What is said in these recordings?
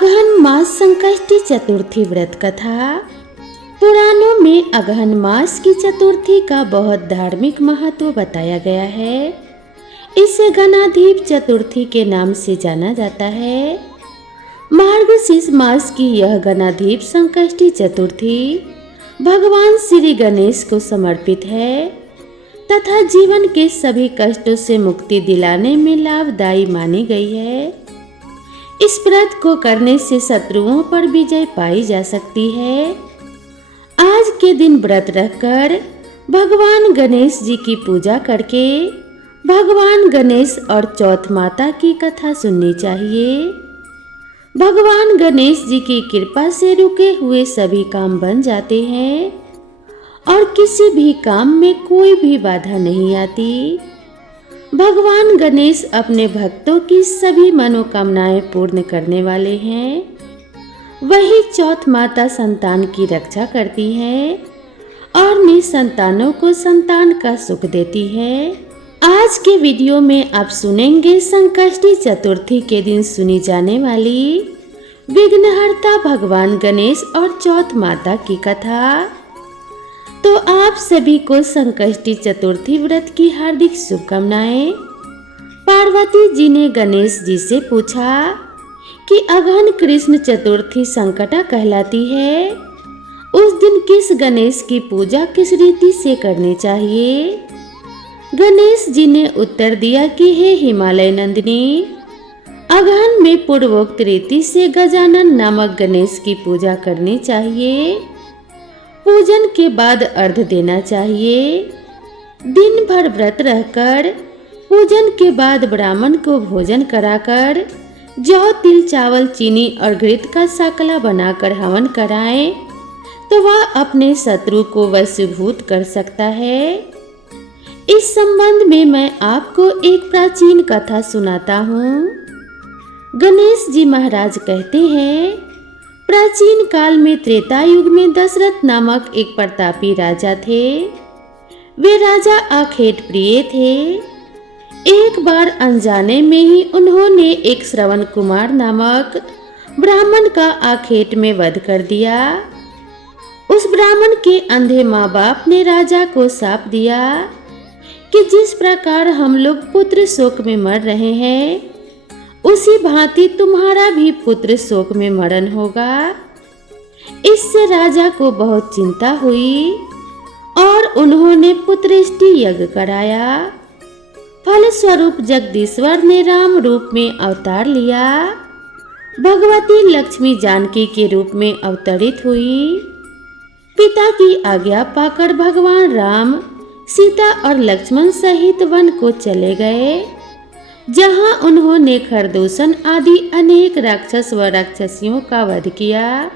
अगहन मास संकष्टी चतुर्थी व्रत कथा। पुराणों में अगहन मास की चतुर्थी का बहुत धार्मिक महत्व बताया गया है। इसे गणाधीप चतुर्थी के नाम से जाना जाता है। मार्गशीर्ष मास की यह गणाधीप संकष्टी चतुर्थी भगवान श्री गणेश को समर्पित है तथा जीवन के सभी कष्टों से मुक्ति दिलाने में लाभदायी मानी गई है। इस व्रत को करने से शत्रुओं पर विजय पाई जा सकती है। आज के दिन व्रत रखकर भगवान गणेश जी की पूजा करके भगवान गणेश और चौथ माता की कथा सुननी चाहिए। भगवान गणेश जी की कृपा से रुके हुए सभी काम बन जाते हैं और किसी भी काम में कोई भी बाधा नहीं आती। भगवान गणेश अपने भक्तों की सभी मनोकामनाएं पूर्ण करने वाले हैं। वही चौथ माता संतान की रक्षा करती हैं और निसंतानों को संतान का सुख देती है। आज के वीडियो में आप सुनेंगे संकष्टी चतुर्थी के दिन सुनी जाने वाली विघ्नहर्ता भगवान गणेश और चौथ माता की कथा। तो आप सभी को संकष्टी चतुर्थी व्रत की हार्दिक शुभकामनाएं। पार्वती जी ने गणेश जी से पूछा कि अगहन कृष्ण चतुर्थी संकटा कहलाती है, उस दिन किस गणेश की पूजा किस रीति से करनी चाहिए। गणेश जी ने उत्तर दिया कि हे हिमालय नंदिनी, अगहन में पूर्वोक्त रीति से गजानन नामक गणेश की पूजा करनी चाहिए। पूजन के बाद अर्घ्य देना चाहिए। दिन भर व्रत रहकर पूजन के बाद ब्राह्मण को भोजन कराकर जौ तिल चावल चीनी और घृत का साकला बनाकर हवन कराएं तो वह अपने शत्रु को वशीभूत कर सकता है। इस संबंध में मैं आपको एक प्राचीन कथा सुनाता हूँ। गणेश जी महाराज कहते हैं, प्राचीन काल में त्रेता युग में दशरथ नामक एक प्रतापी राजा थे। वे राजा आखेट प्रिय थे। एक बार अनजाने में ही उन्होंने एक श्रवण कुमार नामक ब्राह्मण का आखेट में वध कर दिया। उस ब्राह्मण के अंधे माँ बाप ने राजा को शाप दिया कि जिस प्रकार हम लोग पुत्र शोक में मर रहे हैं, उसी भांति तुम्हारा भी पुत्र शोक में मरण होगा। इससे राजा को बहुत चिंता हुई और उन्होंने पुत्रेष्टि यज्ञ कराया। फलस्वरूप जगदीश्वर ने राम रूप में अवतार लिया। भगवती लक्ष्मी जानकी के रूप में अवतरित हुई। पिता की आज्ञा पाकर भगवान राम सीता और लक्ष्मण सहित वन को चले गए, जहां उन्होंने खरदूषण आदि अनेक राक्षस व राक्षसियों का वध किया।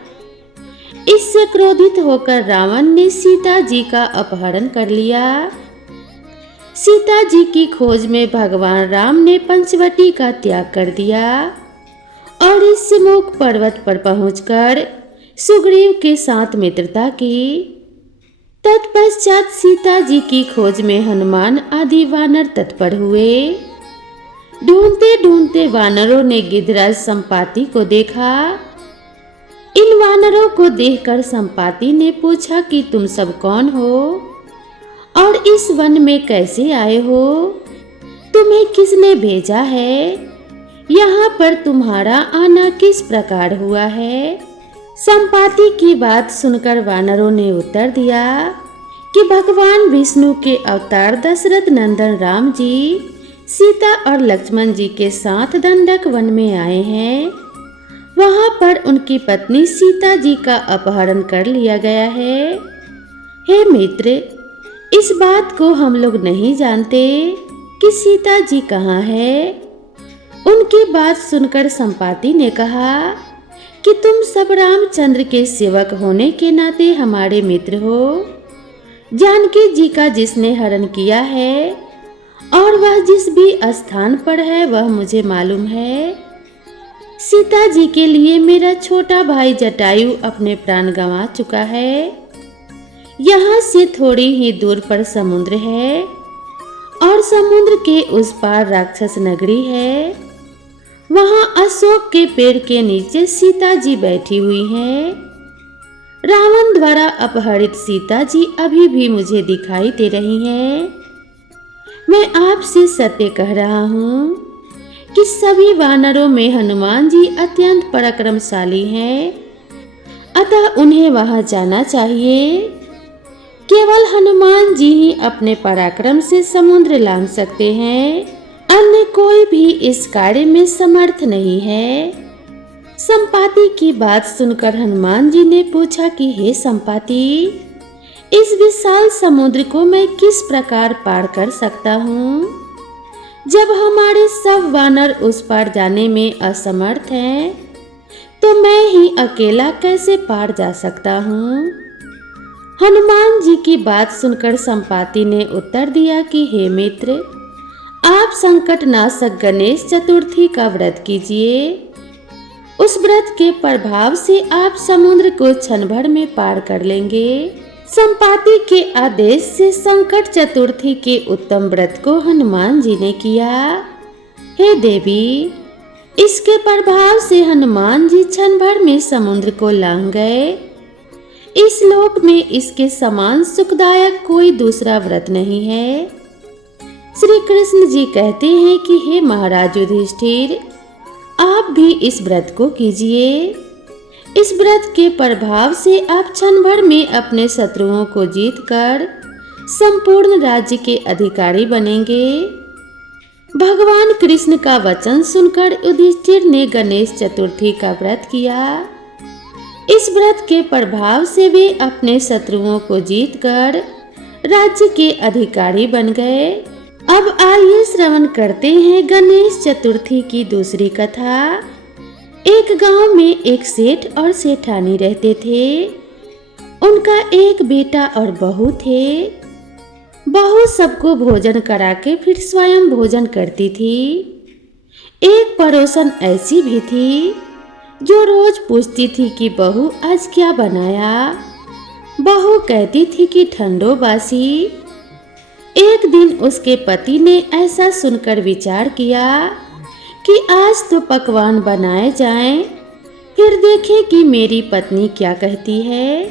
इससे क्रोधित होकर रावण ने सीता जी का अपहरण कर लिया। सीता जी की खोज में भगवान राम ने पंचवटी का त्याग कर दिया और इस सिमुख पर्वत पर पहुंचकर सुग्रीव के साथ मित्रता की। तत्पश्चात सीता जी की खोज में हनुमान आदि वानर तत्पर हुए। ढूंढते ढूंढते वानरों ने गिद्धराज संपाति को देखा। इन वानरों को देखकर संपाति ने पूछा कि तुम सब कौन हो और इस वन में कैसे आए हो? तुम्हें किसने भेजा है? यहाँ पर तुम्हारा आना किस प्रकार हुआ है? संपाति की बात सुनकर वानरों ने उत्तर दिया कि भगवान विष्णु के अवतार दशरथ नंदन राम जी सीता और लक्ष्मण जी के साथ दंडक वन में आए हैं। वहां पर उनकी पत्नी सीता जी का अपहरण कर लिया गया है। हे मित्र, इस बात को हम लोग नहीं जानते कि सीता जी कहाँ है। उनकी बात सुनकर संपाति ने कहा कि तुम सब रामचंद्र के सेवक होने के नाते हमारे मित्र हो। जानकी जी का जिसने हरण किया है और वह जिस भी स्थान पर है वह मुझे मालूम है। सीता जी के लिए मेरा छोटा भाई जटायु अपने प्राण गंवा चुका है। यहाँ से थोड़ी ही दूर पर समुद्र है और समुद्र के उस पार राक्षस नगरी है। वहां अशोक के पेड़ के नीचे सीता जी बैठी हुई हैं। रावण द्वारा अपहरित सीता जी अभी भी मुझे दिखाई दे रही हैं। मैं आपसे सत्य कह रहा हूँ कि सभी वानरों में हनुमान जी अत्यंत पराक्रमशाली हैं, अतः उन्हें वहां जाना चाहिए। केवल हनुमान जी ही अपने पराक्रम से समुद्र लांघ सकते हैं, अन्य कोई भी इस कार्य में समर्थ नहीं है। संपाति की बात सुनकर हनुमान जी ने पूछा कि हे संपाति, इस विशाल समुद्र को मैं किस प्रकार पार कर सकता हूँ? जब हमारे सब वानर उस पार जाने में असमर्थ हैं, तो मैं ही अकेला कैसे पार जा सकता हूँ? हनुमान जी की बात सुनकर संपाति ने उत्तर दिया कि हे मित्र, आप संकटनाशक गणेश चतुर्थी का व्रत कीजिए। उस व्रत के प्रभाव से आप समुद्र को क्षण भर में पार कर लेंगे। संपाति के आदेश से संकट चतुर्थी के उत्तम व्रत को हनुमान जी ने किया। हे देवी, इसके प्रभाव से हनुमान जी क्षण भर में समुद्र को लांघ गए। इस लोक में इसके समान सुखदायक कोई दूसरा व्रत नहीं है। श्री कृष्ण जी कहते हैं कि हे महाराज युधिष्ठिर, आप भी इस व्रत को कीजिए। इस व्रत के प्रभाव से आप क्षण भर में अपने शत्रुओं को जीतकर संपूर्ण राज्य के अधिकारी बनेंगे। भगवान कृष्ण का वचन सुनकर युधिष्ठिर ने गणेश चतुर्थी का व्रत किया। इस व्रत के प्रभाव से वे अपने शत्रुओं को जीतकर राज्य के अधिकारी बन गए। अब आइए श्रवण करते हैं गणेश चतुर्थी की दूसरी कथा। एक गांव में एक सेठ और सेठानी रहते थे। उनका एक बेटा और बहू थे। बहू सबको भोजन करा के फिर स्वयं भोजन करती थी। एक पड़ोसन ऐसी भी थी जो रोज पूछती थी कि बहू आज क्या बनाया। बहू कहती थी कि ठंडो बासी। एक दिन उसके पति ने ऐसा सुनकर विचार किया कि आज तो पकवान बनाए जाएं, फिर देखें कि मेरी पत्नी क्या कहती है।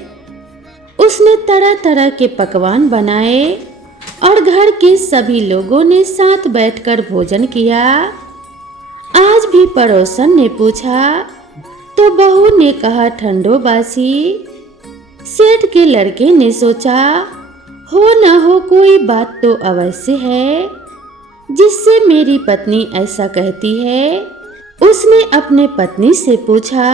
उसने तरह तरह के पकवान बनाए और घर के सभी लोगों ने साथ बैठकर भोजन किया। आज भी पड़ोसन ने पूछा तो बहू ने कहा ठंडो बासी। सेठ के लड़के ने सोचा हो न हो कोई बात तो अवश्य है जिससे मेरी पत्नी ऐसा कहती है। उसने अपने पत्नी से पूछा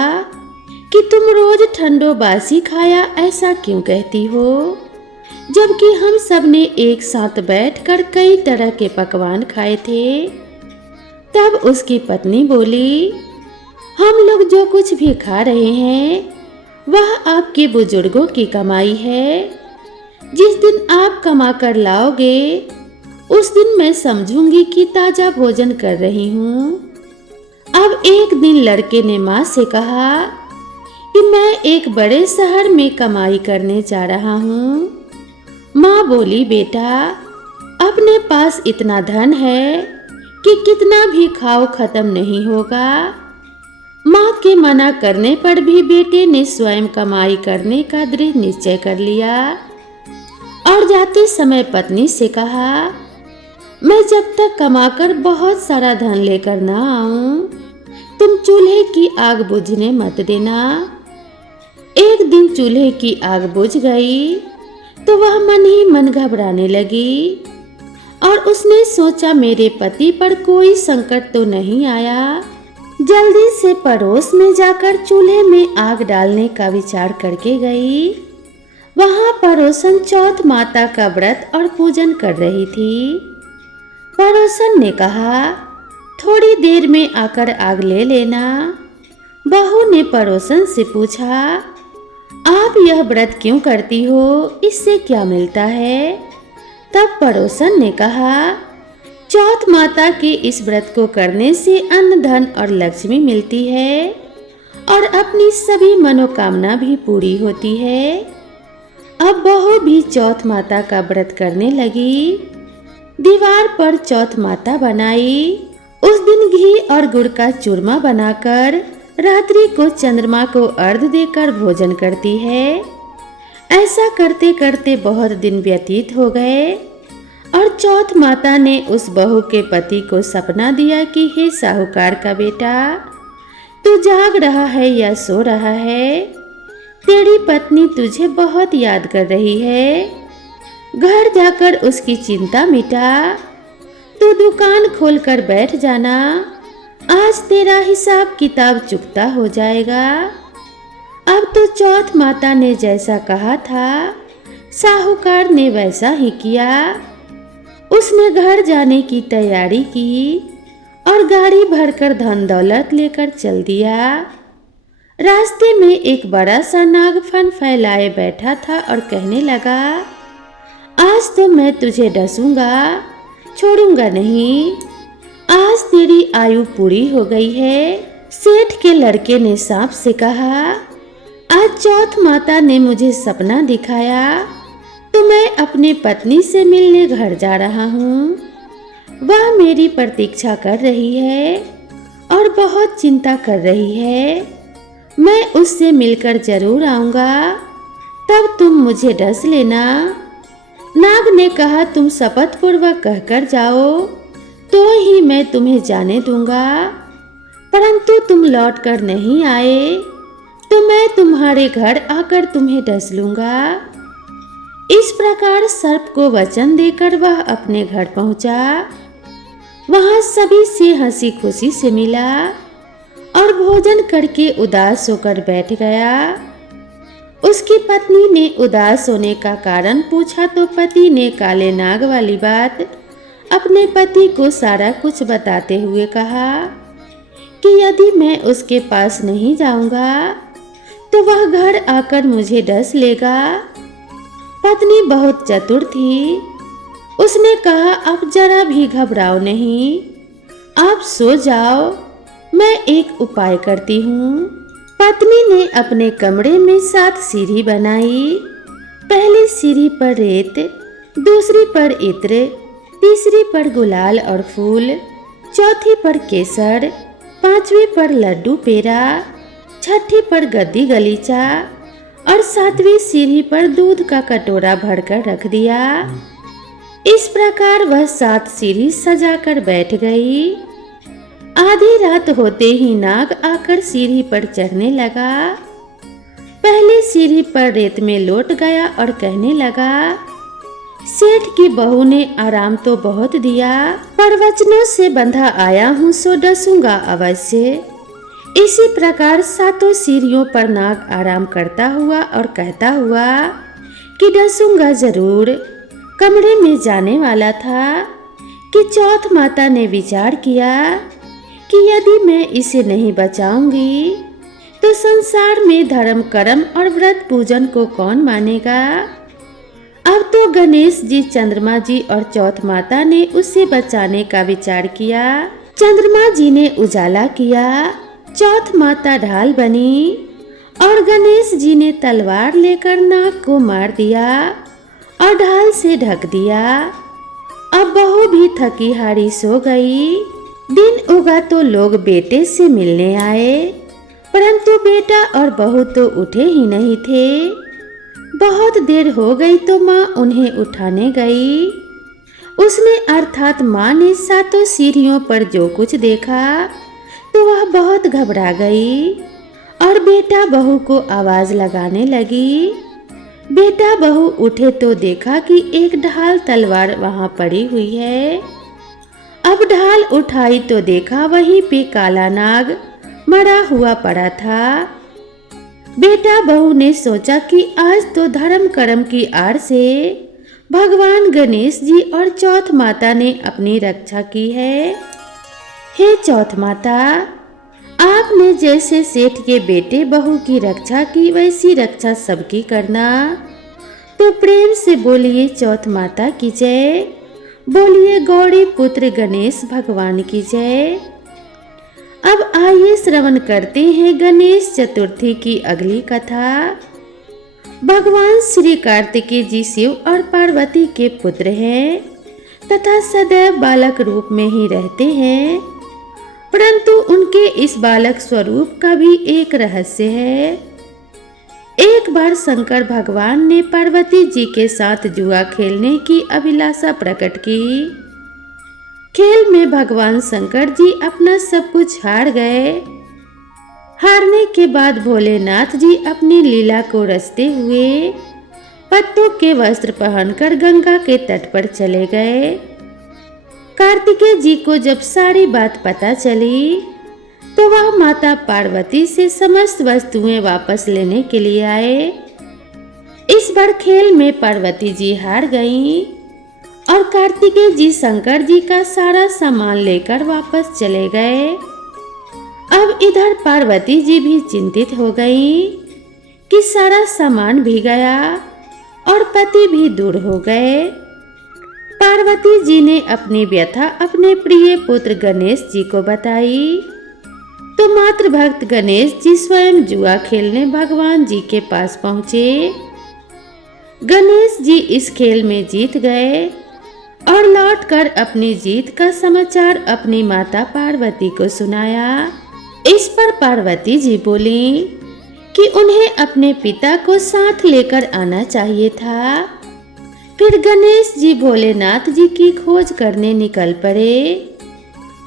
कि तुम रोज ठंडो बासी खाया ऐसा क्यों कहती हो, जबकि हम सब ने एक साथ बैठकर कई तरह के पकवान खाए थे। तब उसकी पत्नी बोली, हम लोग जो कुछ भी खा रहे हैं वह आपके बुजुर्गों की कमाई है। जिस दिन आप कमा कर लाओगे उस दिन मैं समझूंगी कि ताजा भोजन कर रही हूँ। अब एक दिन लड़के ने माँ से कहा कि मैं एक बड़े शहर में कमाई करने जा रहा हूँ। माँ बोली, बेटा अपने पास इतना धन है कि कितना भी खाओ खत्म नहीं होगा। माँ के मना करने पर भी बेटे ने स्वयं कमाई करने का दृढ़ निश्चय कर लिया और जाते समय पत्नी से कहा, मैं जब तक कमाकर बहुत सारा धन लेकर ना आऊं, तुम चूल्हे की आग बुझने मत देना। एक दिन चूल्हे की आग बुझ गई तो वह मन ही मन घबराने लगी और उसने सोचा मेरे पति पर कोई संकट तो नहीं आया। जल्दी से पड़ोस में जाकर चूल्हे में आग डालने का विचार करके गई। वहां पड़ोसन चौथ माता का व्रत और पूजन कर रही थी। पड़ोसन ने कहा, थोड़ी देर में आकर आग ले लेना। बहू ने पड़ोसन से पूछा, आप यह व्रत क्यों करती हो, इससे क्या मिलता है? तब पड़ोसन ने कहा, चौथ माता के इस व्रत को करने से अन्न धन और लक्ष्मी मिलती है और अपनी सभी मनोकामना भी पूरी होती है। अब बहू भी चौथ माता का व्रत करने लगी। दीवार पर चौथ माता बनाई, उस दिन घी और गुड़ का चूरमा बनाकर रात्रि को चंद्रमा को अर्घ देकर भोजन करती है। ऐसा करते करते बहुत दिन व्यतीत हो गए और चौथ माता ने उस बहू के पति को सपना दिया कि हे साहूकार का बेटा, तू जाग रहा है या सो रहा है? तेरी पत्नी तुझे बहुत याद कर रही है। घर जाकर उसकी चिंता मिटा। तू दुकान खोलकर बैठ जाना। आज तेरा हिसाब किताब चुकता हो जाएगा। अब तो चौथ माता ने जैसा कहा था, साहूकार ने वैसा ही किया। उसने घर जाने की तैयारी की और गाड़ी भरकर धन दौलत लेकर चल दिया। रास्ते में एक बड़ा सा नाग फन फैलाए बैठा था और कहने लगा, आज तो मैं तुझे डसूंगा, छोड़ूंगा नहीं। आज तेरी आयु पूरी हो गई है। सेठ के लड़के ने सांप से कहा, आज चौथ माता ने मुझे सपना दिखाया तो मैं अपनी पत्नी से मिलने घर जा रहा हूँ। वह मेरी प्रतीक्षा कर रही है और बहुत चिंता कर रही है। मैं उससे मिलकर जरूर आऊँगा, तब तुम मुझे डस लेना। नाग ने कहा, तुम शपथ पूर्वक कहकर जाओ तो ही मैं तुम्हें जाने दूंगा, परंतु तुम लौट कर नहीं आए तो मैं तुम्हारे घर आकर तुम्हें डस लूंगा। इस प्रकार सर्प को वचन देकर वह अपने घर पहुंचा। वहां सभी से हंसी खुशी से मिला और भोजन करके उदास होकर बैठ गया। उसकी पत्नी ने उदास होने का कारण पूछा तो पति ने काले नाग वाली बात अपने पति को सारा कुछ बताते हुए कहा कि यदि मैं उसके पास नहीं जाऊंगा तो वह घर आकर मुझे डस लेगा। पत्नी बहुत चतुर थी। उसने कहा, अब जरा भी घबराओ नहीं, आप सो जाओ, मैं एक उपाय करती हूँ। पत्नी ने अपने कमरे में 7 सीढ़ी बनाई। पहली सीढ़ी पर रेत, दूसरी पर इत्र, तीसरी पर गुलाल और फूल, चौथी पर केसर, पांचवी पर लड्डू पेड़ा, छठी पर गद्दी गलीचा और 7वीं सीढ़ी पर दूध का कटोरा भरकर रख दिया। इस प्रकार वह 7 सीढ़ी सजाकर बैठ गई। आधी रात होते ही नाग आकर सीढ़ी पर चढ़ने लगा। पहली सीढ़ी पर रेत में लौट गया और कहने लगा, सेठ की बहू ने आराम तो बहुत दिया, पर वचनों से बंधा आया हूँ सो डसूंगा अवश्य। इसी प्रकार 7 सीढ़ियों पर नाग आराम करता हुआ और कहता हुआ कि डसूंगा जरूर कमरे में जाने वाला था कि चौथ माता ने विचार किया कि यदि मैं इसे नहीं बचाऊंगी तो संसार में धर्म कर्म और व्रत पूजन को कौन मानेगा। अब तो गणेश जी, चंद्रमा जी और चौथ माता ने उसे बचाने का विचार किया। चंद्रमा जी ने उजाला किया, चौथ माता ढाल बनी और गणेश जी ने तलवार लेकर नाग को मार दिया और ढाल से ढक दिया। अब बहू भी थकी हारी सो गई। दिन उगा तो लोग बेटे से मिलने आए, परंतु बेटा और बहू तो उठे ही नहीं थे। बहुत देर हो गई तो माँ उन्हें उठाने गई। उसने अर्थात माँ ने 7 सीढ़ियों पर जो कुछ देखा तो वह बहुत घबरा गई और बेटा बहू को आवाज लगाने लगी। बेटा बहू उठे तो देखा कि एक ढाल तलवार वहां पड़ी हुई है। अब ढाल उठाई तो देखा वहीं पे काला नाग मरा हुआ पड़ा था। बेटा बहू ने सोचा कि आज तो धर्म कर्म की आड़ से भगवान गणेश जी और चौथ माता ने अपनी रक्षा की है। हे चौथ माता, आपने जैसे सेठ के बेटे बहू की रक्षा की वैसी रक्षा सबकी करना। तो प्रेम से बोलिए चौथ माता की जय, बोलिए गौड़ी पुत्र गणेश भगवान की जय। अब आइए श्रवण करते हैं गणेश चतुर्थी की अगली कथा। भगवान श्री कार्तिकेय जी शिव और पार्वती के पुत्र हैं तथा सदैव बालक रूप में ही रहते हैं। परंतु उनके इस बालक स्वरूप का भी एक रहस्य है। एक बार शंकर भगवान ने पार्वती जी के साथ जुआ खेलने की अभिलाषा प्रकट की। खेल में भगवान शंकर जी अपना सब कुछ हार गए। हारने के बाद भोलेनाथ जी अपनी लीला को रचते हुए पत्तों के वस्त्र पहनकर गंगा के तट पर चले गए। कार्तिकेय जी को जब सारी बात पता चली तो वह माता पार्वती से समस्त वस्तुएं वापस लेने के लिए आए। इस बार खेल में पार्वती जी हार गईं और कार्तिकेय जी शंकर जी का सारा सामान लेकर वापस चले गए। अब इधर पार्वती जी भी चिंतित हो गईं कि सारा सामान भी गया और पति भी दूर हो गए। पार्वती जी ने अपनी व्यथा अपने प्रिय पुत्र गणेश जी को बताई तो मातृ भक्त गणेश जी स्वयं जुआ खेलने भगवान जी के पास पहुंचे। गणेश जी इस खेल में जीत गए और लौटकर अपनी जीत का समाचार अपनी माता पार्वती को सुनाया। इस पर पार्वती जी बोली कि उन्हें अपने पिता को साथ लेकर आना चाहिए था। फिर गणेश जी भोलेनाथ जी की खोज करने निकल पड़े।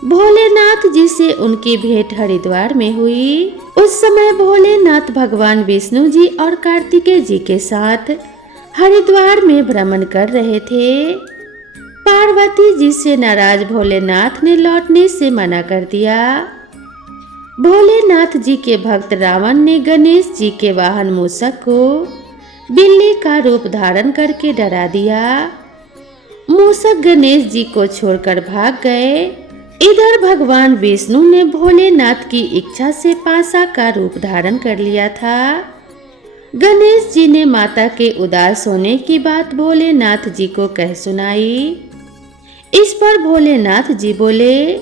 भोलेनाथ जी से उनकी भेंट हरिद्वार में हुई। उस समय भोलेनाथ भगवान विष्णु जी और कार्तिकेय जी के साथ हरिद्वार में भ्रमण कर रहे थे। पार्वती जी से नाराज भोलेनाथ ने लौटने से मना कर दिया। भोलेनाथ जी के भक्त रावण ने गणेश जी के वाहन मूषक को बिल्ली का रूप धारण करके डरा दिया। मूषक गणेश जी को छोड़कर भाग गए। इधर भगवान विष्णु ने भोलेनाथ की इच्छा से पासा का रूप धारण कर लिया था। गणेश जी ने माता के उदास होने की बात भोलेनाथ जी को कह सुनाई। इस पर भोलेनाथ जी बोले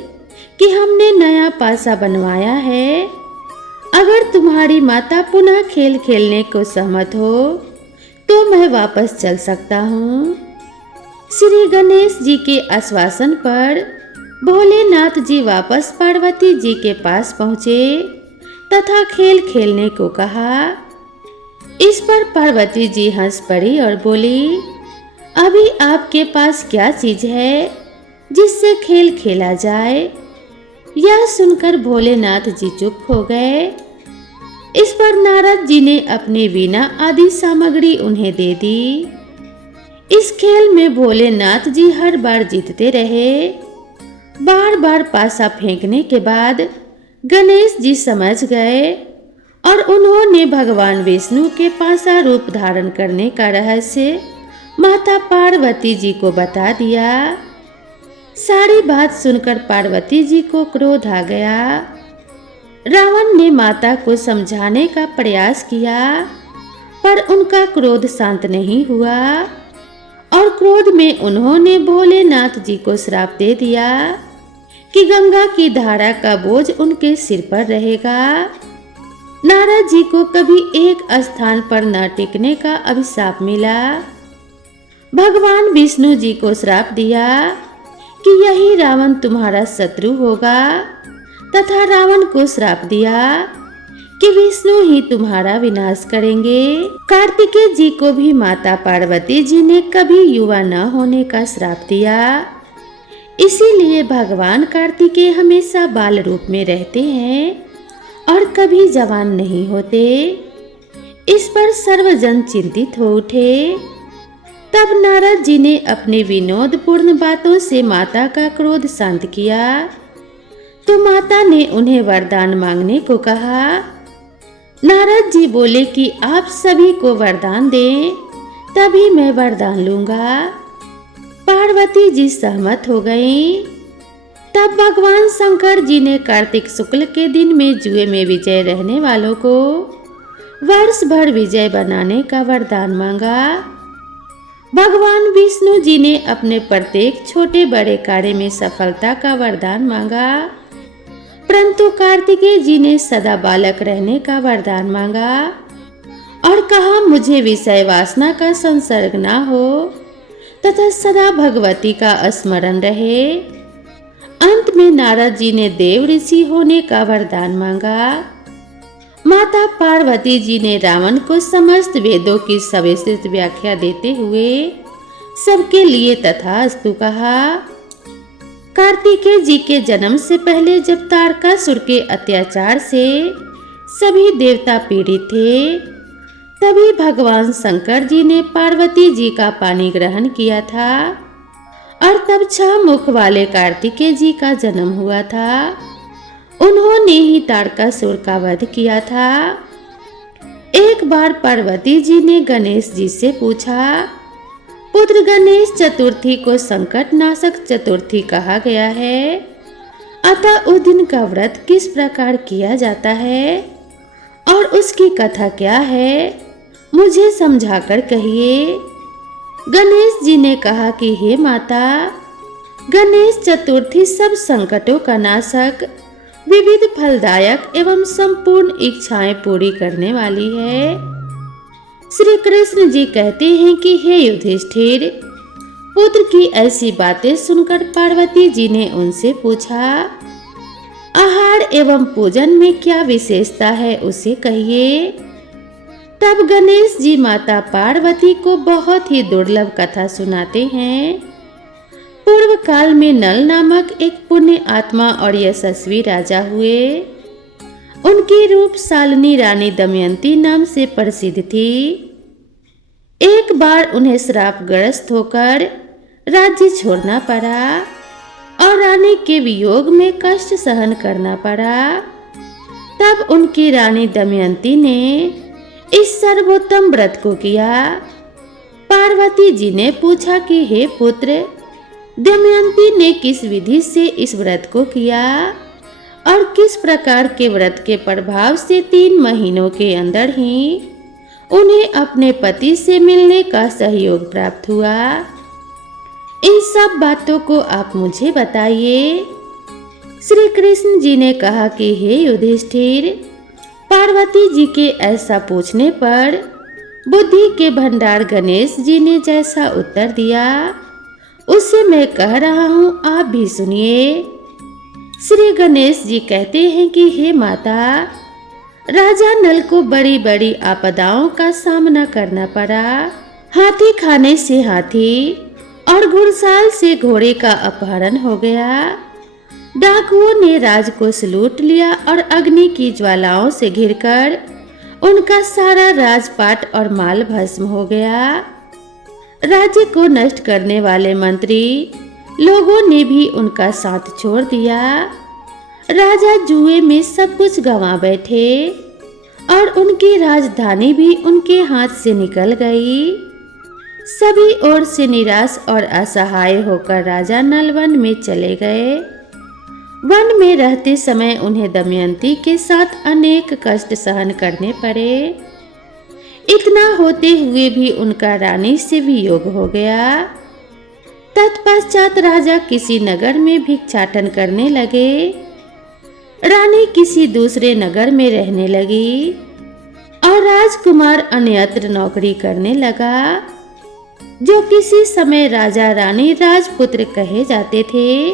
कि हमने नया पासा बनवाया है। अगर तुम्हारी माता पुनः खेल खेलने को सहमत हो तो मैं वापस चल सकता हूँ। श्री गणेश जी के आश्वासन पर भोलेनाथ जी वापस पार्वती जी के पास पहुँचे तथा खेल खेलने को कहा। इस पर पार्वती जी हंस पड़ी और बोली, अभी आपके पास क्या चीज है जिससे खेल खेला जाए? यह सुनकर भोलेनाथ जी चुप हो गए। इस पर नारद जी ने अपनी वीणा आदि सामग्री उन्हें दे दी। इस खेल में भोलेनाथ जी हर बार जीतते रहे। बार बार पासा फेंकने के बाद गणेश जी समझ गए और उन्होंने भगवान विष्णु के पासा रूप धारण करने का रहस्य माता पार्वती जी को बता दिया। सारी बात सुनकर पार्वती जी को क्रोध आ गया। रावण ने माता को समझाने का प्रयास किया पर उनका क्रोध शांत नहीं हुआ और क्रोध में उन्होंने भोलेनाथ जी को श्राप दे दिया कि गंगा की धारा का बोझ उनके सिर पर रहेगा। नारद जी को कभी एक स्थान पर न टिकने का अभिशाप मिला। भगवान विष्णु जी को श्राप दिया कि यही रावण तुम्हारा शत्रु होगा तथा रावण को श्राप दिया कि विष्णु ही तुम्हारा विनाश करेंगे। कार्तिकेय जी को भी माता पार्वती जी ने कभी युवा न होने का श्राप दिया। इसीलिए भगवान कार्तिकेय हमेशा बाल रूप में रहते हैं और कभी जवान नहीं होते। इस पर सर्वजन चिंतित हो उठे। तब नारद जी ने अपनी विनोदपूर्ण बातों से माता का क्रोध शांत किया तो माता ने उन्हें वरदान मांगने को कहा। नारद जी बोले कि आप सभी को वरदान दें तभी मैं वरदान लूंगा। पार्वती जी सहमत हो गईं। तब भगवान शंकर जी ने कार्तिक शुक्ल के दिन में जुए में विजय रहने वालों को वर्ष भर विजय बनाने का वरदान मांगा। भगवान विष्णु जी ने अपने प्रत्येक छोटे बड़े कार्य में सफलता का वरदान मांगा, परंतु कार्तिकेय जी ने सदा बालक रहने का वरदान मांगा और कहा मुझे विषय वासना का संसर्ग न हो तथा सदा भगवती का स्मरण रहे। अंत में नारद जी ने देव ऋषि होने का वरदान मांगा। माता पार्वती जी ने रावण को समस्त वेदों की सविस्तृत व्याख्या देते हुए सबके लिए तथास्तु कहा। कार्तिकेय जी के जन्म से पहले जब तारकासुर के अत्याचार से सभी देवता पीड़ित थे, तभी भगवान शंकर जी ने पार्वती जी का पानी ग्रहण किया था और तब 6 मुख वाले कार्तिकेय जी का जन्म हुआ था। उन्होंने ही तारकासुर का वध किया था। एक बार पार्वती जी ने गणेश जी से पूछा, पुत्र गणेश चतुर्थी को संकट नाशक चतुर्थी कहा गया है, अतः उस दिन का व्रत किस प्रकार किया जाता है और उसकी कथा क्या है, मुझे समझाकर कहिए। गणेश जी ने कहा कि हे माता, गणेश चतुर्थी सब संकटों का नाशक, विविध फलदायक एवं संपूर्ण इच्छाएं पूरी करने वाली है। श्री कृष्ण जी कहते हैं कि हे युधिष्ठिर, पुत्र की ऐसी बातें सुनकर पार्वती जी ने उनसे पूछा, आहार एवं पूजन में क्या विशेषता है उसे कहिए। तब गणेश जी माता पार्वती को बहुत ही दुर्लभ कथा सुनाते हैं। पूर्व काल में नल नामक एक पुण्य आत्मा और यशस्वी राजा हुए। उनकी रूपशालिनी रानी दमयंती नाम से प्रसिद्ध थी। एक बार उन्हें श्रापग्रस्त होकर राज्य छोड़ना पड़ा और रानी के वियोग में कष्ट सहन करना पड़ा। तब उनकी रानी दमयंती ने इस सर्वोत्तम व्रत को किया। पार्वती जी ने पूछा कि हे पुत्र, दमयंती ने किस विधि से इस व्रत को किया और किस प्रकार के व्रत के प्रभाव से 3 महीनों के अंदर ही उन्हें अपने पति से मिलने का सहयोग प्राप्त हुआ। इन सब बातों को आप मुझे बताइए। श्री कृष्ण जी ने कहा कि हे युधिष्ठिर, पार्वती जी के ऐसा पूछने पर बुद्धि के भंडार गणेश जी ने जैसा उत्तर दिया उससे मैं कह रहा हूँ, आप भी सुनिए। श्री गणेश जी कहते हैं कि हे माता, राजा नल को बड़ी बड़ी आपदाओं का सामना करना पड़ा। हाथी खाने से हाथी और घुड़साल से घोड़े का अपहरण हो गया। डाकुओं ने राजकोष लूट लिया और अग्नि की ज्वालाओं से घिरकर उनका सारा राजपाट और माल भस्म हो गया। राज्य को नष्ट करने वाले मंत्री लोगों ने भी उनका साथ छोड़ दिया। राजा जुए में सब कुछ गंवा बैठे और उनकी राजधानी भी उनके हाथ से निकल गई। सभी ओर से निराश और असहाय होकर राजा नल वन में चले गए। वन में रहते समय उन्हें दमयंती के साथ अनेक कष्ट सहन करने पड़े। इतना होते हुए भी उनका रानी से वियोग हो गया। तत्पश्चात राजा किसी नगर में भिक्षाटन करने लगे। रानी किसी दूसरे नगर में रहने लगी और राजकुमार अन्यत्र नौकरी करने लगा। जो किसी समय राजा रानी राजपुत्र कहे जाते थे,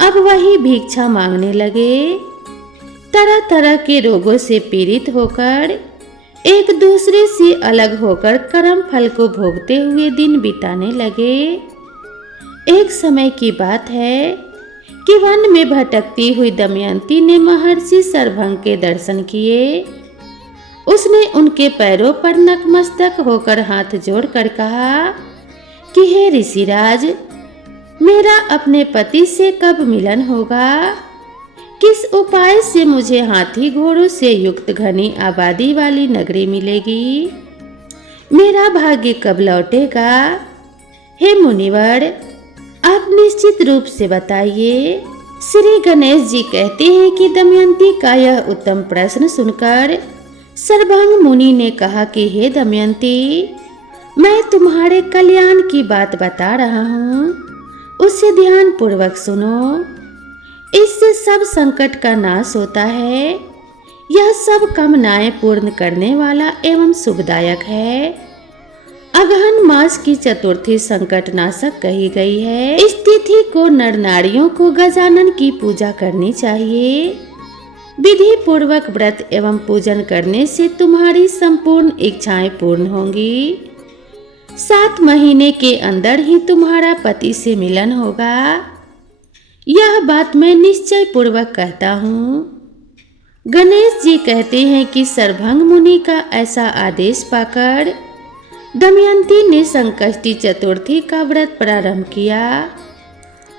अब वही भिक्षा मांगने लगे। तरह तरह के रोगों से पीड़ित होकर एक दूसरे से अलग होकर कर्म फल को भोगते हुए दिन बिताने लगे। एक समय की बात है कि वन में भटकती हुई दमयंती ने महर्षि सरभंग के दर्शन किए। उसने उनके पैरों पर नतमस्तक होकर हाथ जोड़कर कहा कि हे ऋषिराज, मेरा अपने पति से कब मिलन होगा? किस उपाय से मुझे हाथी घोड़ों से युक्त घनी आबादी वाली नगरी मिलेगी? मेरा भाग्य कब लौटेगा? हे मुनिवर, आप निश्चित रूप से बताइए। श्री गणेश जी कहते हैं कि दमयंती का यह उत्तम प्रश्न सुनकर सरभंग मुनि ने कहा कि हे दमयंती, मैं तुम्हारे कल्याण की बात बता रहा हूँ, उसे ध्यान पूर्वक सुनो। इससे सब संकट का नाश होता है। यह सब कामनाएं पूर्ण करने वाला एवं शुभदायक है। अगहन मास की चतुर्थी संकटनाशक कही गई है। इस तिथि को नर नारियों को गजानन की पूजा करनी चाहिए। विधि पूर्वक व्रत एवं पूजन करने से तुम्हारी संपूर्ण इच्छाएं पूर्ण होंगी। 7 महीने के अंदर ही तुम्हारा पति से मिलन होगा। यह बात मैं निश्चय पूर्वक कहता हूँ। गणेश जी कहते हैं कि सर्वभंग मुनि का ऐसा आदेश पाकर दमयंती ने संकष्टी चतुर्थी का व्रत प्रारंभ किया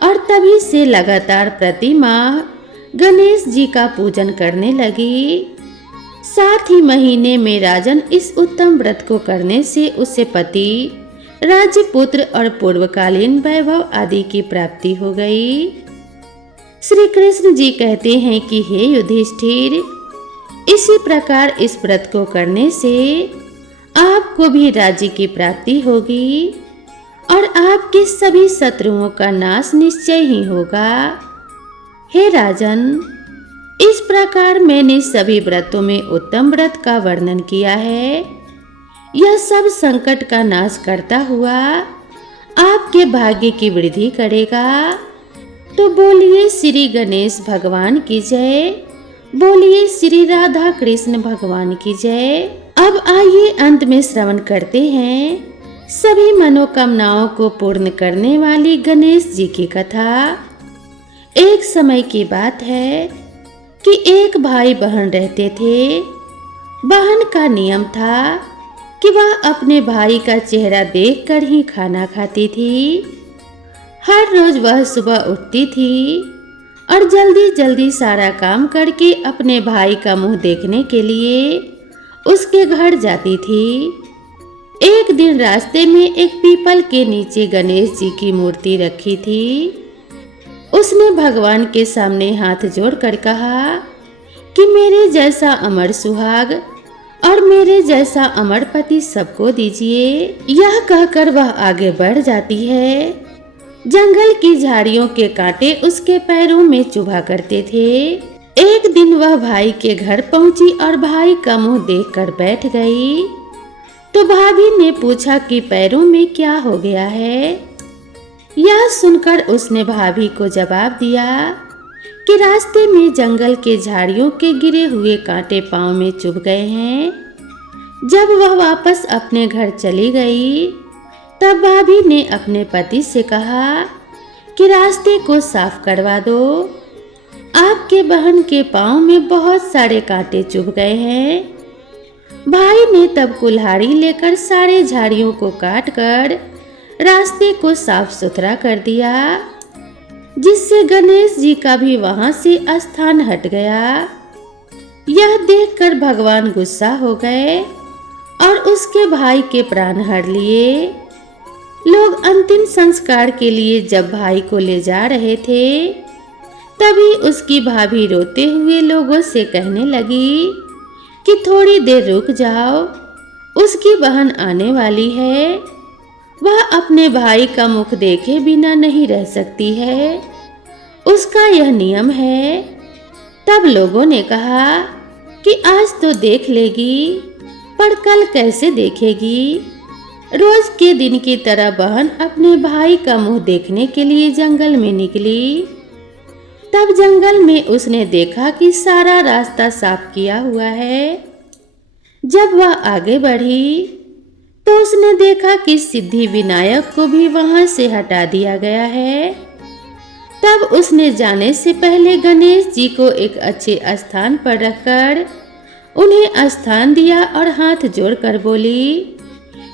और तभी से लगातार प्रति माह गणेश जी का पूजन करने लगी। 7 ही महीने में राजन इस उत्तम व्रत को करने से उसे पति, राज्य, पुत्र और पूर्वकालीन वैभव आदि की प्राप्ति हो गई। श्री कृष्ण जी कहते हैं कि हे युधिष्ठिर, इसी प्रकार इस व्रत को करने से आपको भी राज्य की प्राप्ति होगी और आपके सभी शत्रुओं का नाश निश्चय ही होगा। हे राजन, इस प्रकार मैंने सभी व्रतों में उत्तम व्रत का वर्णन किया है। यह सब संकट का नाश करता हुआ आपके भाग्य की वृद्धि करेगा। तो बोलिए श्री गणेश भगवान की जय, बोलिए श्री राधा कृष्ण भगवान की जय। अब आइए अंत में श्रवण करते हैं सभी मनोकामनाओं को पूर्ण करने वाली गणेश जी की कथा। एक समय की बात है कि एक भाई बहन रहते थे। बहन का नियम था कि वह अपने भाई का चेहरा देखकर ही खाना खाती थी। हर रोज वह सुबह उठती थी और जल्दी जल्दी सारा काम करके अपने भाई का मुंह देखने के लिए उसके घर जाती थी। एक दिन रास्ते में एक पीपल के नीचे गणेश जी की मूर्ति रखी थी। उसने भगवान के सामने हाथ जोड़कर कहा कि मेरे जैसा अमर सुहाग और मेरे जैसा अमर पति सबको दीजिए। यह कहकर वह आगे बढ़ जाती है। जंगल की झाड़ियों के कांटे उसके पैरों में चुभा करते थे। एक दिन वह भाई के घर पहुंची और भाई का मुंह देखकर बैठ गई। तो भाभी ने पूछा कि पैरों में क्या हो गया है। यह सुनकर उसने भाभी को जवाब दिया कि रास्ते में जंगल के झाड़ियों के गिरे हुए कांटे पांव में चुभ गए हैं। जब वह वापस अपने घर चली गई तब भाभी ने अपने पति से कहा कि रास्ते को साफ करवा दो, आपके बहन के पांव में बहुत सारे कांटे चुभ गए हैं। भाई ने तब कुल्हाड़ी लेकर सारे झाड़ियों को काटकर रास्ते को साफ सुथरा कर दिया, जिससे गणेश जी का भी वहां से स्थान हट गया। यह देखकर भगवान गुस्सा हो गए और उसके भाई के प्राण हर लिए। लोग अंतिम संस्कार के लिए जब भाई को ले जा रहे थे तभी उसकी भाभी रोते हुए लोगों से कहने लगी कि थोड़ी देर रुक जाओ, उसकी बहन आने वाली है। वह अपने भाई का मुख देखे बिना नहीं रह सकती है, उसका यह नियम है। तब लोगों ने कहा कि आज तो देख लेगी, पर कल कैसे देखेगी। रोज के दिन की तरह बहन अपने भाई का मुंह देखने के लिए जंगल में निकली। तब जंगल में उसने देखा कि सारा रास्ता साफ किया हुआ है। जब वह आगे बढ़ी तो उसने देखा कि सिद्धि विनायक को भी वहां से हटा दिया गया है। तब उसने जाने से पहले गणेश जी को एक अच्छे स्थान पर रखकर उन्हें स्थान दिया और हाथ जोड़कर बोली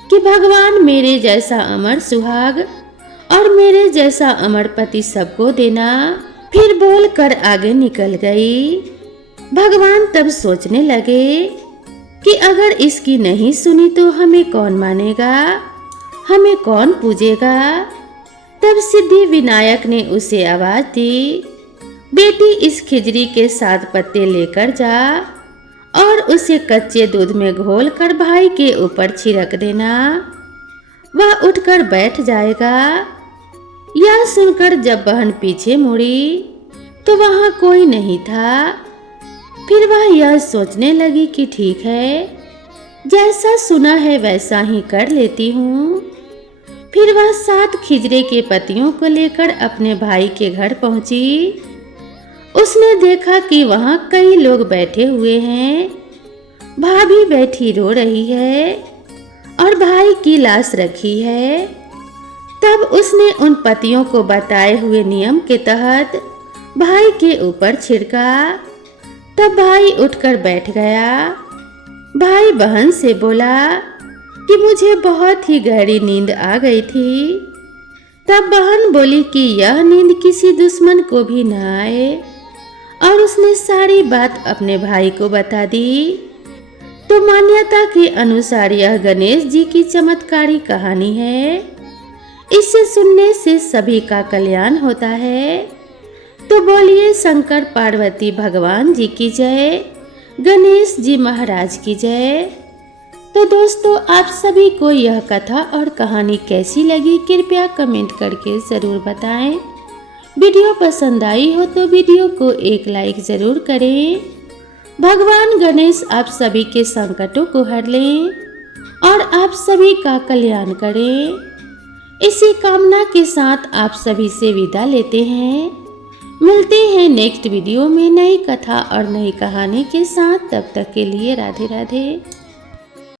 कि भगवान मेरे जैसा अमर सुहाग और मेरे जैसा अमर पति सबको देना। फिर बोलकर आगे निकल गई। भगवान तब सोचने लगे कि अगर इसकी नहीं सुनी तो हमें कौन मानेगा, हमें कौन पूजेगा। तब सिद्धि विनायक ने उसे आवाज दी, बेटी इस खिजड़ी के 7 पत्ते लेकर जा और उसे कच्चे दूध में घोलकर भाई के ऊपर छिड़क देना, वह उठकर बैठ जाएगा। यह सुनकर जब बहन पीछे मुड़ी तो वहां कोई नहीं था। फिर वह यह सोचने लगी कि ठीक है, जैसा सुना है वैसा ही कर लेती हूँ। फिर वह 7 खिजरे के पत्तियों को लेकर अपने भाई के घर पहुंची। उसने देखा कि वहां कई लोग बैठे हुए हैं। भाभी बैठी रो रही है और भाई की लाश रखी है। तब उसने उन पतियों को बताए हुए नियम के तहत भाई के ऊपर छिड़का। तब भाई उठकर बैठ गया। भाई बहन से बोला कि मुझे बहुत ही गहरी नींद आ गई थी। तब बहन बोली कि यह नींद किसी दुश्मन को भी न आए, और उसने सारी बात अपने भाई को बता दी। तो मान्यता के अनुसार यह गणेश जी की चमत्कारी कहानी है। इसे सुनने से सभी का कल्याण होता है। तो बोलिए शंकर पार्वती भगवान जी की जय, गणेश जी महाराज की जय। तो दोस्तों, आप सभी को यह कथा और कहानी कैसी लगी कृपया कमेंट करके ज़रूर बताएं। वीडियो पसंद आई हो तो वीडियो को एक लाइक ज़रूर करें। भगवान गणेश आप सभी के संकटों को हर लें और आप सभी का कल्याण करें। इसी कामना के साथ आप सभी से विदा लेते हैं। मिलते हैं नेक्स्ट वीडियो में नई कथा और नई कहानी के साथ। तब तक के लिए राधे राधे।